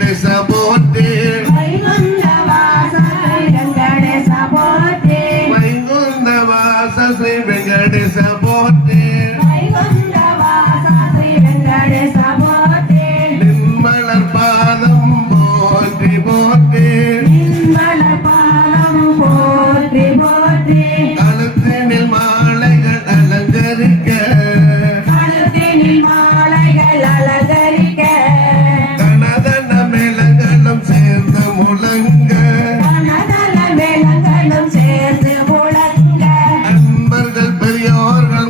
வெங்கடேச போற்றி வைகுந்தவாச ஸ்ரீ வெங்கடேச போற்றி நின்மலர் பாதம் போற்றி போற்றி கழுத்தினில் மாலைகள் அலங்கரிக்க கனதன மேளங்களும் சேர்ந்து முழங்க அன்பர்கள் பெரியோர்கள்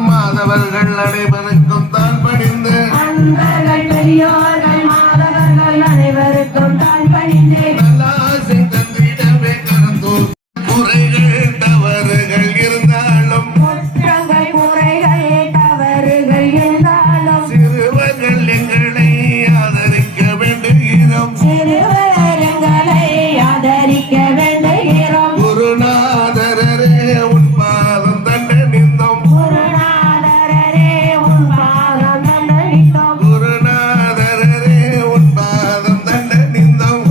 மாதவர்கள் அனைவருக்கும் தான் பணிந்து நல்லாசை தந்திடவே கரந்தூர் குறைகள் தவறுகள் இருந்தாலும் சிறுவர்கள் எங்களை ஆதரிக்க வேண்டுகிறோம் குருநாதரரே உன் பாதம் தண்டனிந்தோம்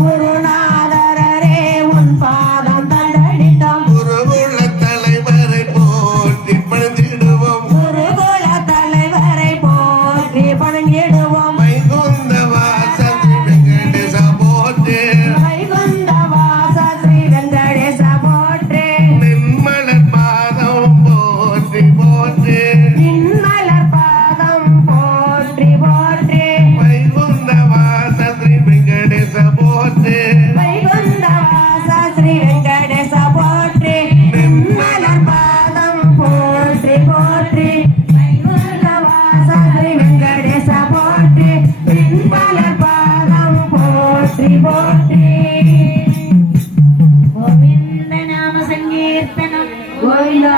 குருநாதரரே உன் பாதம் தண்டனிந்தோம் குருகுல தலைவரை போற்றி பணிந்திடுவோம் வைகுந்தவாச ஸ்ரீ வெங்கடேச போற்றி நின்மலர் பாதம் போற்றி போற்றி வைகுந்தவாச ஸ்ரீ வெங்கடேச போற்றி நின்மலர் பாதம் போற்றி போற்றி गोविंद नाम संकीर्तनम गोविंदा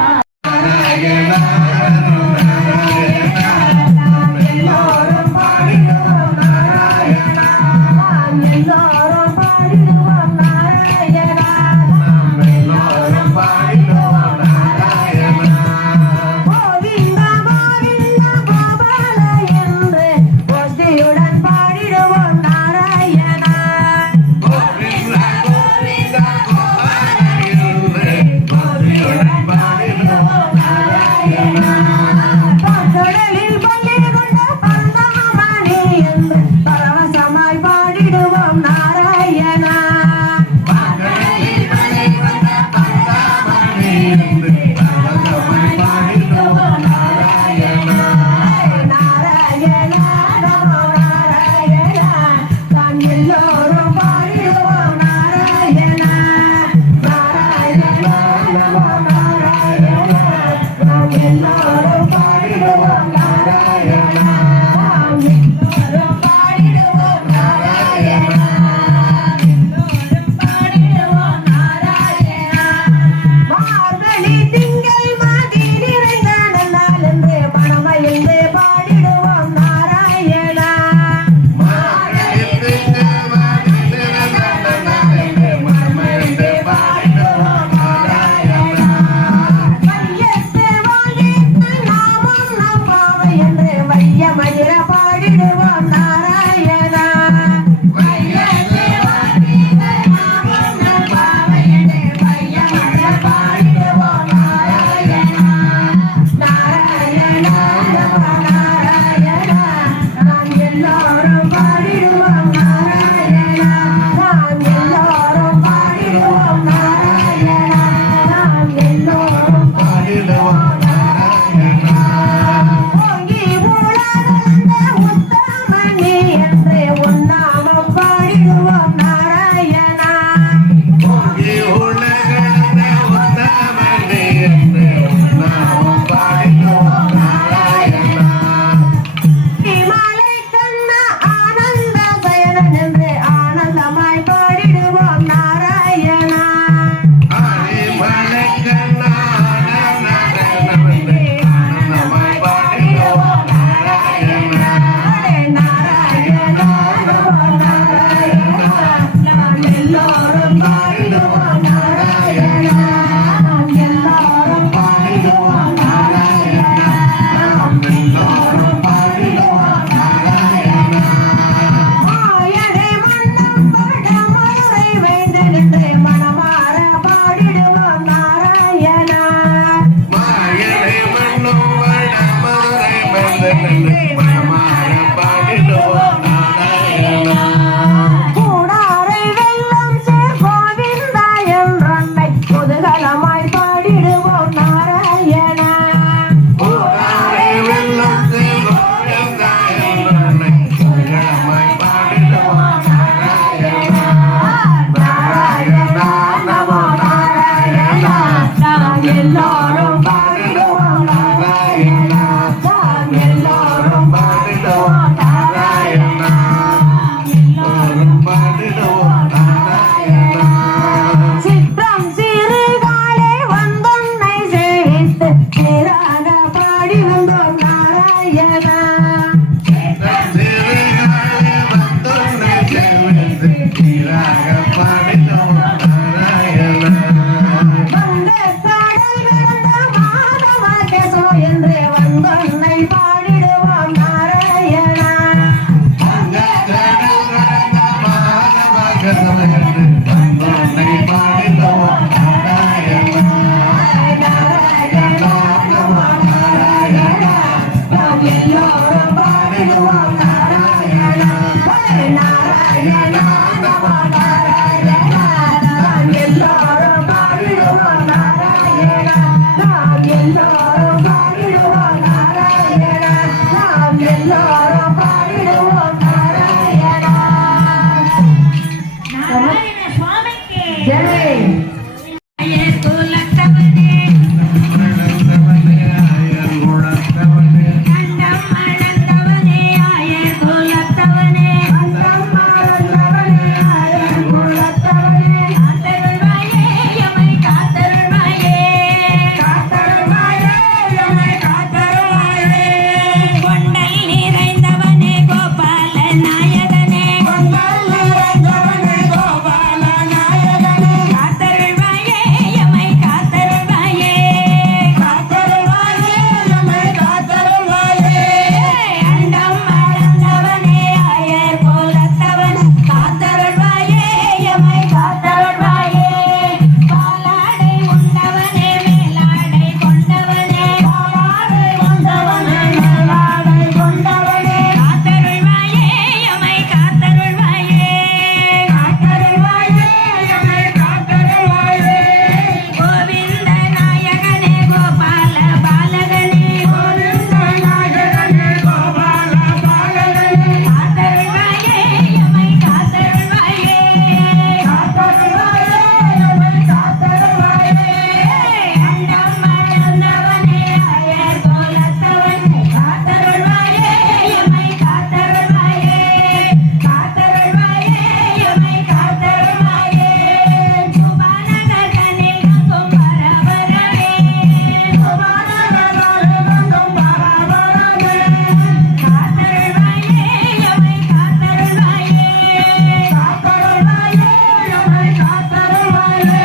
சீராக பாடினோம் நாராயணா. வங்கக் கடல் கடந்த மாதவ கேசவ என்று வந்தொன்னை பாடிடுவோம் நாராயணா. வங்கக் கடல் கடந்த மாதவ கேசவ என்று வந்தொன்னை பாடினோம் நாராயணா. நாராயணா நமோ நாராயணா. நாம் எல்லோரும் பாடிடுவோம் நாராயணா. நாராயணா நமோ நாராயணா. நாம் எல்லோரும் பாடிடுவோம் நாராயணா. நாம் எல்லோரும் பாடிடுவோம் நாராயணா. நாம் எல்லோரும் பாடிடுவோம் நாராயணா. நாராயண சுவாமிக்கு ஜெய். குலத்தவனே குணத்தவனே கண்டம் மணந்தவனே ஆயர் குலத்தவனே அந்தம் மறந்தவனே ஆயர் குலத்தவனே காத்தருள்வாயே எமை காத்தருள்வாயே காத்தருள்வாயே எம்மை காத்தருள்வாயே. கொண்டல் நிறைந்தவனே கோபால நாயகனே கொண்டல் நிறைந்தவனே கோபால நாயகனே காத்தருள்வாயே எமை காத்தருள்வாயே காத்தருள்வாயே எம்மை காத்தருள்வாயே. அண்டம் மணந்தவனே ஆயர் குலத்தவனே காத்தருள்வாயே எமை காத்தருள்வாயே பாலாடை உண்டவனே மேலாடை கொண்டவனே பாவாடை கொண்டவனே மேலாடை கொண்டவனே காத்தருள்வாயே எமை காத்தருள்வாயே காத்தருள்வாயே எம்மை காத்தருள்வாயே. கோவிந்த நாயகனே கோபால பாலகனே கோவிந்த நாயகனே கோபால பாலகனே காத்தருள்வாயே எமை காத்தருள்வாயே காத்தருள்வாயே எம்மை காத்தருள்வாயே. அண்டம் மணந்தவனே ஆயர் குலத்தவனே காத்தருள்வாயே எமை காத்தருள்வாயே காத்தருள்வாயே எமை காத்தருள்வாயே சுபானகனில் தங்கும் பரபரவே சுபானகனாலே தங்கும் பரபரமே காத்தருள்வாயே எமை காத்தருள்வாயே காத்தருள்வாயே எம்மை காத்தருள்வாயே.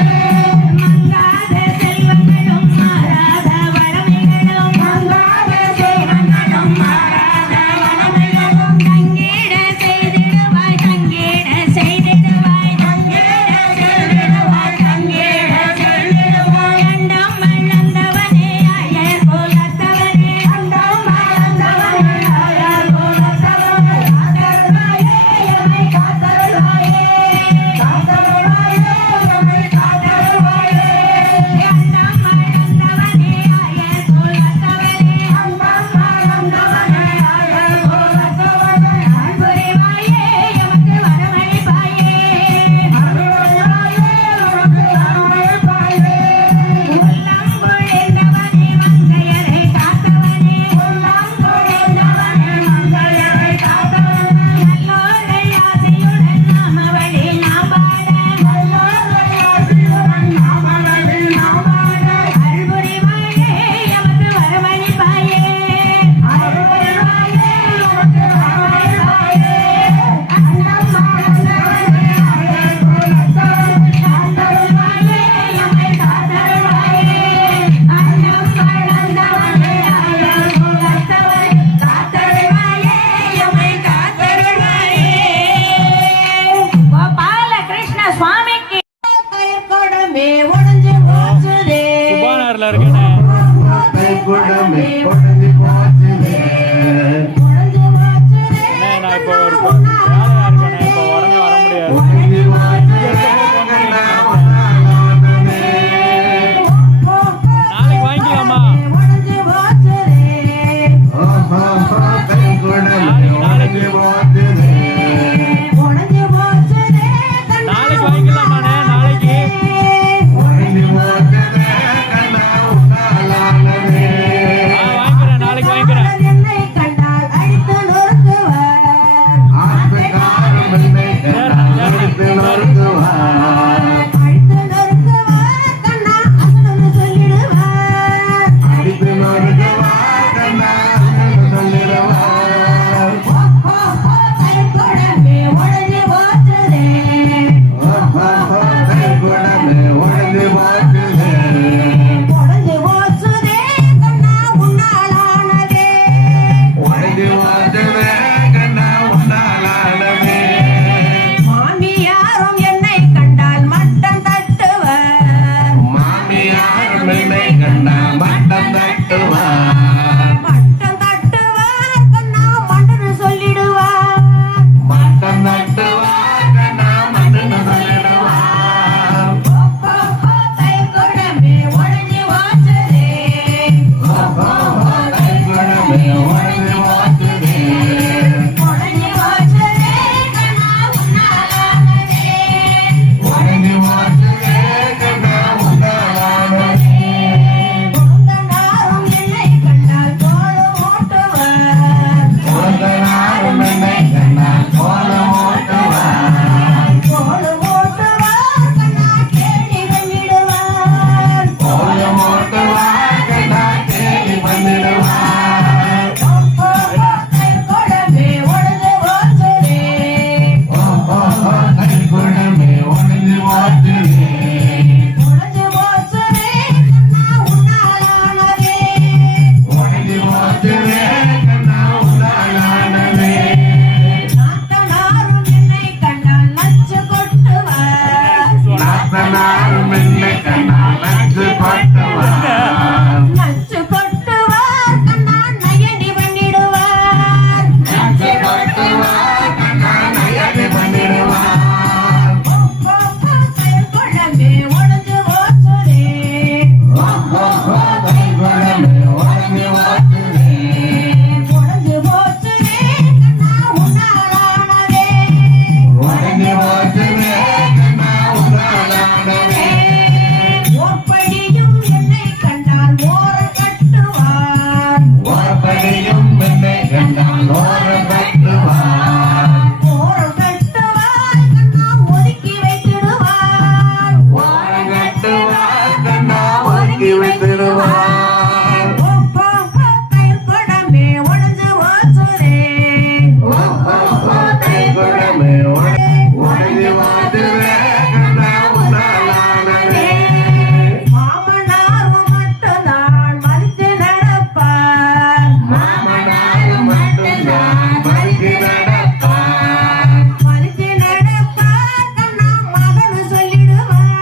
மங்காத செல்வங்களும் மாறாத வளமைகளும் மங்காத செல்வங்களும் மாறாத வளமைகளும் தங்கிட செய்திடுவாய் தங்கிட செய்திடுவாய் தங்கிட செய்திடுவாய் தங்கிட செய்திடுவாய். அண்டம் மணந்தவனே ஆயர் குலத்தவனே அண்டம் மறந்தவனே ஆயர் குலத்தவனே காத்தருள்வாயே எம்மை காத்தருள்வாயே. காத்தருள்வாயே எம்மை காத்தருள்வாயே. அண்டம் மணந்தவனே ஆயர் குலத்தவனே அண்டம் மறந்தவனே ஆயர் குலத்தவனே புரிவாயே எமக்கு வரமளிப்பாயே அருள்வாயே உனக்கு அருள்வாயே. உள்ளம் குளிர்ந்தவனே மங்கையரை காத்தவனே உள்ளம் குளிர்ந்தவனே மங்கையரை காத்தவனே நல்லோர்கள் ஆசையுடன் நாம வழி நாம் பாட நல்லோர்கள் ஆசியுடன் நாமவழி நாம் வாழ. அருள்புரிவாயே எமக்கு வரமளிப்பாயே அருள்வாயே உனக்கு அருள்வாயே. அண்டம் மறந்தவனே ஆயர் குலத்தவனே காத்தருள்வாயே எம்மை காத்தருள்வாயே. அண்டம் மணந்தவனே ஆயர் குலத்தவனே காத்தருள்வாயே எம்மை காத்தருள்வாயே கோபால கிருஷ்ண சுவாமிக்கு கயற்கொடமே ஒளிஞ்சு போச்சுதே சுபானர்ல இருக்கேனே கைக்குடமே உடைஞ்சு போச்சுதே. ஒளிஞ்சு போச்சுதே அண்ணே, நான் இப்போ ஒரு வேலையா இருக்கேனே, இப்போ உடனே வர முடியாது. உடைஞ்சு போச்சுதே கண்ணா உன்னாலானதே. நாளைக்கு வாங்கிக்கலாமா? ஒளிஞ்சு போச்சுதே ஓஹோ கைக்குடமே உடைஞ்சு போச்சுதே. ஒளிஞ்சு போச்சுதே நாளைக்கு வாங்கிக்கலாமாண்ணே? நாளைக்கு உடைஞ்சு போச்சுதே கண்ணா உன்னாலானதே. வாங்கிக்கிறேன், நாளைக்கு வாங்கிக்கிறேன். என்னை கண்டால் அடித்து நொறுக்குவார் ஆசைக்காரன் என்னை கண்ணடித்து நொறுக்குவார். அடித்து நொறுக்குவார் கண்ணா அசனு சொல்லிடுவார் அடித்து நொறுக்குவார் கண்ணா என்று சொல்லிடுவார். கயற்கொடமே ஒளிஞ்சு போச்சுதே நாரும் என்னை கண்ணால் நச்சு பட்டுவார் நச்சு கொட்டுவார் கண்ணா நயனி பண்ணிடுவார் நச்சு பட்டுவார் கண்ணால் நயனி பண்ணிடுவார் குழம்பே உடஞ்சு ஓச்சுரே உடஞ்சு போச்சுரே கண்ணா உன்னாலானதே ஓப்படியும் என்னை கண்டால் ஓர கட்டுவார் ஓர கட்டுவார் கண்ணா ஒதுக்கி வைத்திடுவார் குழம்பே உடஞ்சு ஓச்சுரே மாமனார் மட்டும்தான் மதித்து நடப்பார் மதித்து நடப்பார் கண்ணா மகனு சொல்லிடுவார்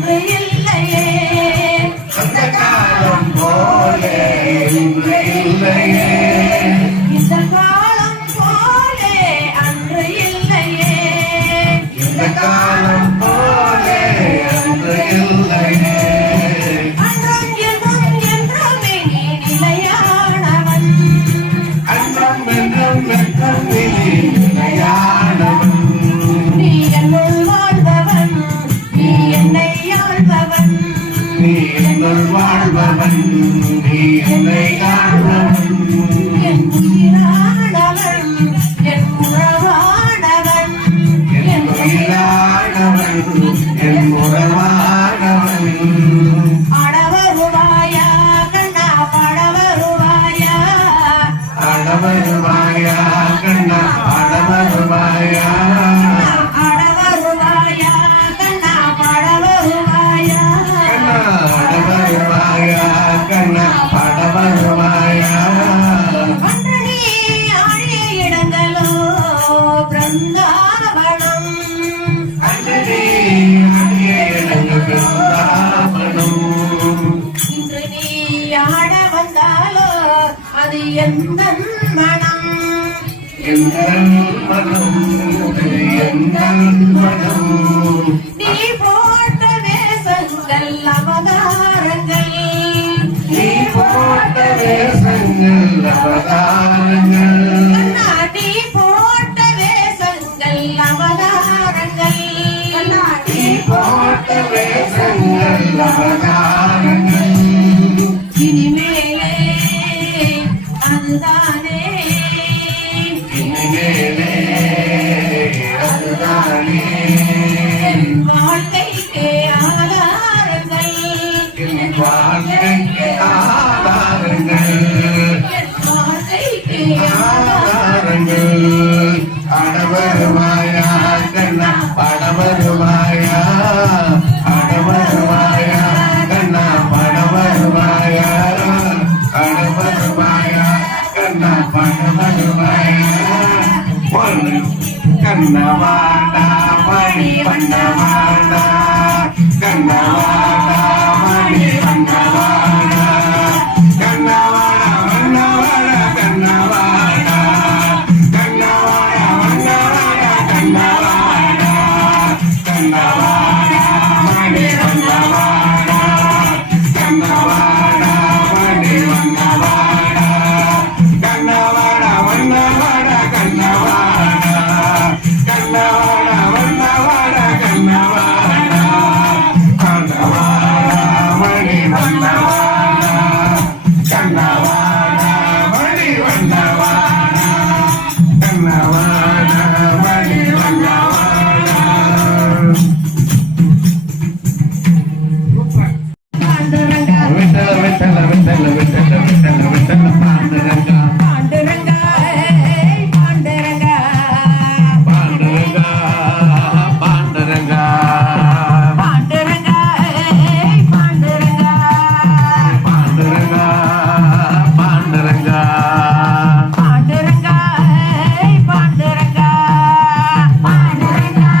அன்று இல்லையே அந்த காலம் போலே இன்று இல்லையே இந்த காலம் போலே அன்று இல்லையே இந்த காலம் போலே அன்று இல்லையே அன்றும் என்றும் என்றுமே நீ நிலையானவன் அன்றும் என்றும் என்றும் நிலையானவன் நீ என்னுள் வாழ்பவன் நீ என்னை ஆள்பவன் நீ என்னுள் வாழ்பவன் நீ என்னை ஆள்பவன் என் உயிரானவன் என் உறவானவன் என் உயிரானவன் என் உறவானவன் ஆடவருவாயா கண்ணா பாடவருவாயா ஆடவருவாயா கண்ணா ஆடவருவாயா ஆடவருவாயா கண்ணா பாடவருவாயா கண்ணா ஆடவருவாயா கண்ணா ஆடவருவாயா அன்று நீ ஆடிய இடங்களோ பிருந்தாவனம் அன்றே அடியே எனக்கு பிருந்தாவனம் இன்று நீ ஆட வந்தாலோ அது எந்த மனம் எங்கள் மனம் எங்கள் மனம் நீ போட்ட வேஷங்கள் அவதாரங்கள் நீ போட்ட வேஷங்கள் அவதாரங்கள் கண்ணா நீ போட்ட வேஷங்கள் அவதாரங்கள் கண்ணா நீ போட்ட வேஷங்கள் அவதாரங்கள் இனிமேலே அதுதானே இனிமேலே அதுதானே என் வாழ்க்கைக்கு ஆதாரங்கள் என் வாழ்க்கைக்கு ஆதாரங்கள் என் வாழ்க்கைக்கு ஆதாரங்கள் அடவருவாயா கண்ணா படவருவாயா அடவருவாயா கண்ணா படவருவாயா அடவருவாயா கண்ணா படவருவாயா பொண்ணு கண்ணவாடா மணி பண்ணவாடா கண்ணவாடா மணி பண்ணவாடா கண்ணவாடா மன்னவாடா கண்ணவாடா கண்ணவாடா மன்னவாடா கண்ணவாடா கண்ணவாடா மணி பண்ணவாடா கண்ணவாடா மணி பண்ணவாடா கண்ணவாடா மன்னவாடா கண்ணவாடா கண்ணவாடா மன்னவாடா கண்ணவாடா கண்ணவாடா மணி பண்ணவாடா கண்ணவாடா மணி பண்ணவாடா கண்ணவாடா மணி பண்ணவாடா பாண்டுரங்கா விட்டல விட்டல விட்டல விட்டல விட்டல விட்டல பாண்டுரங்கா பாண்டுரங்கா பாண்டுரங்கா பாண்டுரங்கா பாண்டுரங்கா பாண்டுரங்கா பாண்டுரங்கா பாண்டுரங்கா பாண்டுரங்கா பாண்டுரங்கா பாண்டுரங்கா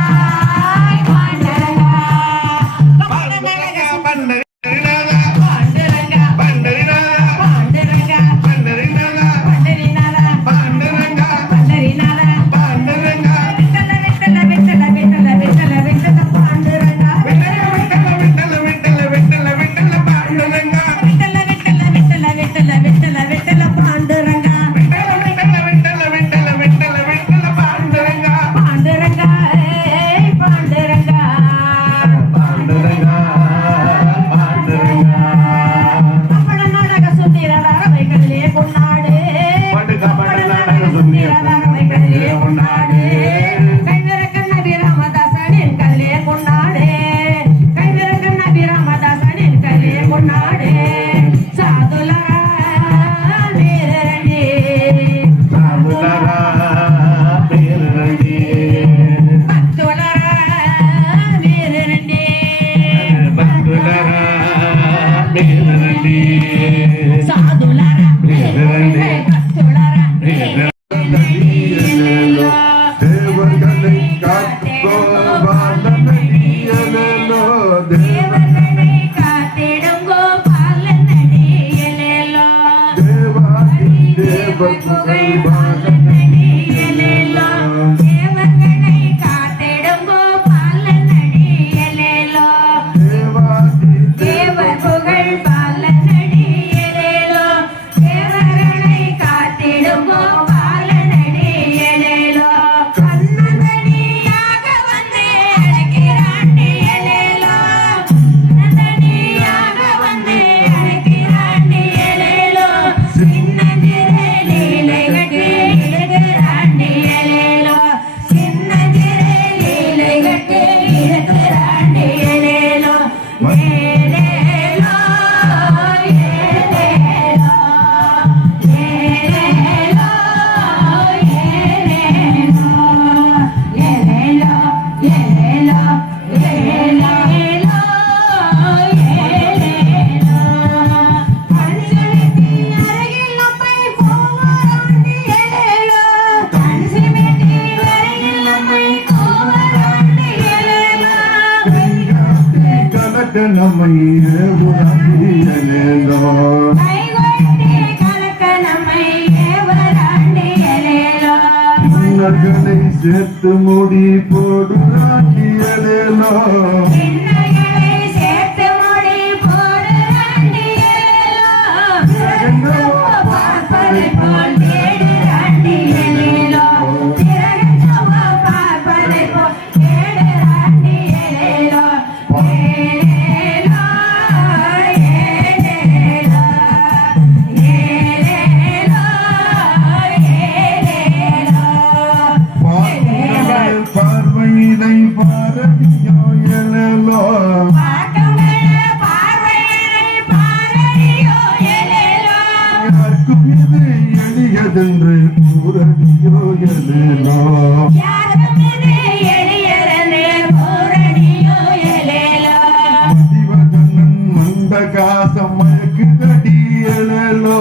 பாண்டுரங்கா பாண்டுரங்கா பண்டரிநாதா பாண்டுரங்கா பண்டரிநாதா பாண்டுரங்கா பண்டரிநாதா பண்டரிநாதா பாண்டுரங்கா பண்டரிநாதா பாண்டுரங்கா விட்டல விட்டல விட்டல விட்டல விட்டல விட்டல பாண்டுரங்கா விட்டல விட்டல விட்டல விட்டல விட்டல பாண்டுரங்கா விட்டல விட்டல விட்டல விட்டல விட்டல விட்டல பாண்டுரங்கா விட்டல விட்டல விட்டல விட்டல விட்டல விட்டல பாண்டுரங்கா பாண்டுரங்கா பாண்டுரங்கா பாண்டுரங்கா பாண்டுரங்கா அப்பட நாடக சுத்திரவைகளே கொண்டாடு படுகப்பட நாடக சுத்திரவைகளே கொண்டாடு கைவிரக்கண்ண வீரமதாசனின் கல்லே கொண்டாடு கைவிரக்கண்ண வீரமதாசனின் கல்லே கொண்டாடு சாதுலரா வீரரண்டி சாதுலரா பேரண்டி பத்துலரா வீரரண்டி பத்துலரா பேரண்டி சாதுலரா வீரரண்டி பத்துலரா தேவர்களை காத்துக்கோ வானமையலோ தேவ தேவர்களை காத்திடும் கோபாலனடி எலேலோ தேவாதி தேவன் புகழ் பாலனடி எலேலோ. தேவர்களை காத்திடும் கோபாலனடி எலேலோ தேவாதி தேவர் புகழ் பாலனடி எலேலோ தேவர்களை காத்திடும் கோபாலனடி எலேலோ கண்ணனடியாக வந்து அழைக்கிறாண்டி எலேலோ நந்தனியாக வந்து அழைக்கிறாண்டி எலேலோ சின்னஞ்சிறு லீலைகட்டி இழுக்கிறாண்டி எலேலோ சின்னஞ்சிறு லீலைகட்டி இழுக்கிறாண்டி எலேலோ ஏலேலோ ஏலேலோ ஏலேலோ ஏலேலோ ஏலேலோ ஏலேலோ ஏலேலோ கண்சிமிட்டி அருகில் நம்மை போவாராண்டி ஏலேலோ கண்சிமிட்டி அருகில் நம்மை போவாராண்டி ஏலேலோ கலக்க நம்மை ஏவுராண்டி எலேலோ. கைகொட்டி கலக்க நம்மை ஏவராண்டி எலேலோ முன்னர்களை சேர்த்து முடி போடுறாண்டி எலேலோ. சின்னங்களை சேர்த்து முடி போடுறாண்டி எலேலோ திரகந்தவோ பார்ப்பதை போல் தேடுறாண்டி எலேலோ திரகந்தவோ பார்ப்பதை போல் தேடுறாண்டி எலேலோ ஏலேலோ ஏலேலோ ஏலேலோ ஏலேலோ பார்வையினை பார்வையினை பாரடியோ எலேலோ. பார்க்கமல பார்வையினை பாரடியோ எலேலோ யாருக்கும் இது எளியதென்று கூறடியோ எலேலோ. யாரும் இது எளியரனே போரடியோ எலேலோ மதிவதனன் மந்தகாசம் மயக்குதடி எலேலோ.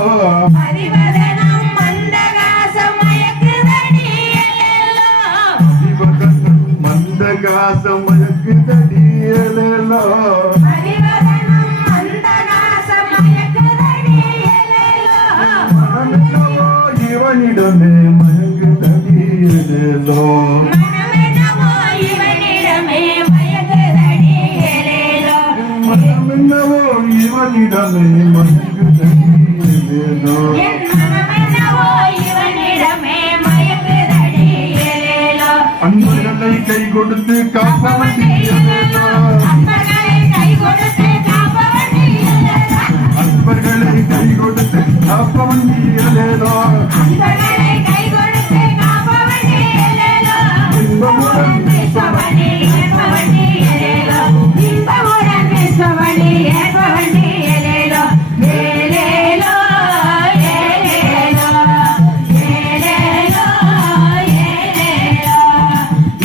மதிவதனம் மந்தகாசம் மயக்குதடி எலேலோ மதிவதனன் மந்தகாசம் மயக்குதடி எலேலோ. மதிவதனம் மந்தகாசம் மயக்குதடி எலேலோ மனமென்னவோ இவனிடமே மயங்குதடி எலேலோ. மனமென்னவோ இவனிடமே மயக்குதடி எலேலோ மனமென்னவோ இவனிடமே மயங்குதடி எலேலோ. என் மனமென்னவோ இவனிடமே மயக்குதடி எலேலோ அன்பர்களை கை கொடுத்து காப்பவன் எலேலோ. அன்பர்களை கை கொடுத்து காப்பவன் எலேலோ அன்பர்களை கை கொடுத்து காப்பவன் எலேலோ. அன்பர்களை கை கொடுத்து காப்பவன் எலேலோ இன்பமுடன் பேசுபவன் ஏற்பவன் எலேலோ இன்பமுடன் பேசுபவன் ஏற்பவன் எலேலோ ஏலேலோ ஏலேலோ ஏலேலோ ஏலேலோ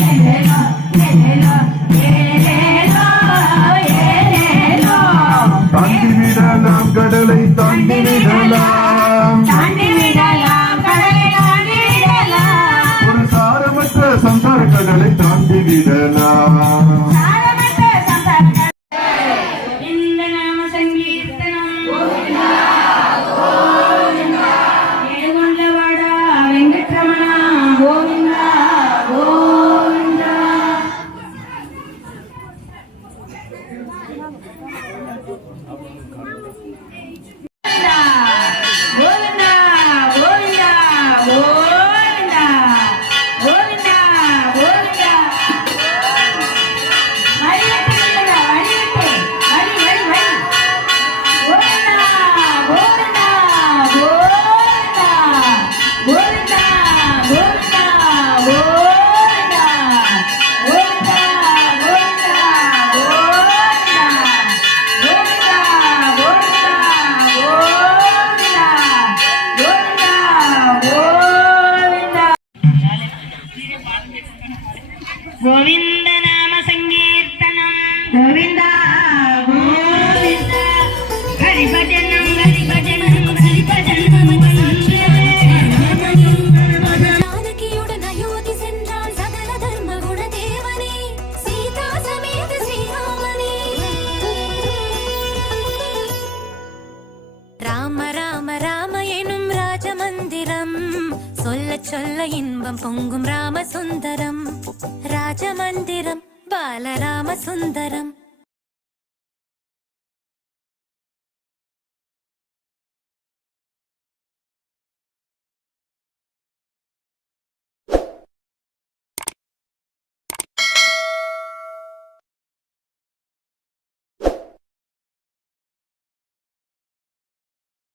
ஏலேலோ ஏலேலோ ஏலேலோ தாண்டி விடலாம் கடலை தாண்டி விடலாம். தாண்டி விடலாம் கடலை தாண்டி விடலாம் ஒரு சாரமற்ற சம்சார கடலை தாண்டி விடலாம். சாரமற்ற சம்சார இந்த நாம சங்கீர்த்தனம் ஏழுகொண்டவாடா வெங்கட்ரமணா கோவிந்தா கோவிந்தா கோவிந்தா கோவிந்தா கோவிந்தா கோவிந்தா கோவிந்தா வழிவிட்டு நில்லுங்க, வழிவிட்டு வழி வழி வழி கோவிந்தா கோவிந்தா கோவிந்தா கோவிந்தா கோவிந்தா கோவிந்தா கோவிந்தா கோவிந்தா கோவிந்தா சொல்ல இன்பம் பொங்கும் ராமசுந்தரம் ராஜமந்திரம் பாலராமசுந்தரம்